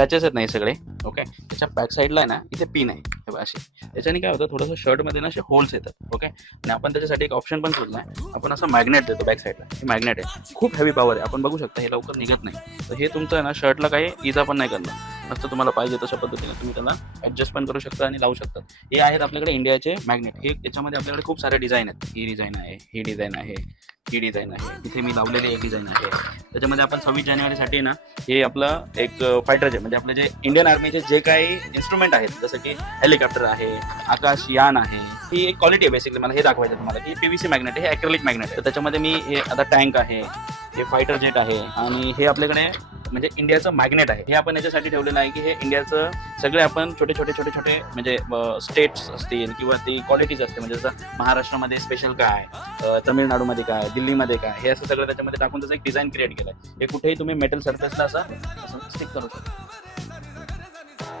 Patches आहेत ना हे सगळे. ओके, त्याच्या बॅक साईडला आहे ना इथे पिन आहे हे बघा अशी. त्याच्याने काय होतं थोडंसं शर्टमध्ये ना असे होल्स येतात. ओके, आणि आपण त्याच्यासाठी एक ऑप्शन पण शोधला आहे. आपण असं मॅग्नेट देतो बॅक साईडला. हे मॅग्नेट आहे, खूप हेवी पॉवर आहे. आपण बघू शकता हे लवकर निघत नाही. तर हे तुमचं आहे ना शर्टला काही इजा पण नाही करणार. मस्त तुम्हाला पाहिजे तशा पद्धतीने तुम्ही त्याला ॲडजस्ट पण करू शकता आणि लावू शकता. हे आहेत आपल्याकडे इंडियाचे मॅग्नेट. हे याच्यामध्ये आपल्याकडे खूप सारे डिझाईन आहेत. ही डिझाईन आहे, ही डिझाईन आहे, ही डिझाईन आहे. इथे मी लावलेली एक डिझाईन आहे. त्याच्यामध्ये आपण 26 जानेवारीसाठी ना हे आपलं एक फायटरचे म्हणजे आपले जे इंडियन आर्मीचे जे काही इन्स्ट्रुमेंट आहेत जसं की हेलिकॉप्टर आहे, आकाशयान आहे, ही एक क्वालिटी आहे बेसिकली. मला हे दाखवायचं तुम्हाला की PVC मॅग्नेट आहे, हे ॲक्रेलिक मॅग्नेट आहे. तर त्याच्यामध्ये मी हे आता टँक आहे, हे फायटर जेट आहे आणि हे आपल्याकडे म्हणजे इंडियाचं मॅग्नेट आहे. हे आपण याच्यासाठी ठेवलेलं आहे की हे इंडियाचं सगळे आपण छोटे छोटे म्हणजे स्टेट्स असतील किंवा ती क्वालिटीज असते म्हणजे जसं महाराष्ट्रामध्ये स्पेशल काय, तमिळनाडूमध्ये काय, दिल्लीमध्ये काय, हे असं सगळं त्याच्यामध्ये टाकून त्याचं एक डिझाईन क्रिएट केलं आहे. हे कुठेही तुम्ही मेटल सरफेसला असं स्टिक करू शकता.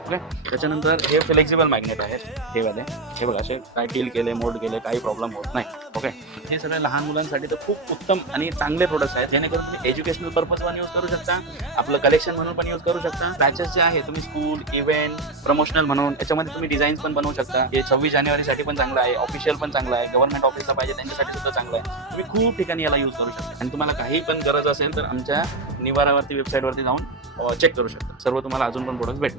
ओके, त्याच्यानंतर हे फ्लेक्झिबल मॅग्नेट आहेत हे वाले. हे बघा असे काय डील केले, मोल्ड केले, काही प्रॉब्लेम होत नाही. ओके, हे सगळे लहान मुलांसाठी तर खूप उत्तम आणि चांगले प्रोडक्ट्स आहेत जेणेकरून तुम्ही एज्युकेशनल पर्पज पण यूज करू शकता, आपलं कलेक्शन म्हणून पण यूज करू शकता. पॅचेस जे आहे तुम्ही स्कूल, इव्हेंट, प्रमोशनल म्हणून याच्यामध्ये तुम्ही डिझाईन्स पण बनवू शकता. हे 26 जानेवारीसाठी पण चांगलं आहे, ऑफिशियल पण चांगलं आहे, गव्हर्नमेंट ऑफिसला पाहिजे त्यांच्यासाठी सुद्धा चांगलं आहे. तुम्ही खूप ठिकाणी याला यूज करू शकता आणि तुम्हाला काही पण गरज असेल तर आमच्या निवारावरती वेबसाईटवरती जाऊन चेक करू शकता. सर्व तुम्हाला अजून पण प्रोडक्ट्स भेटणार.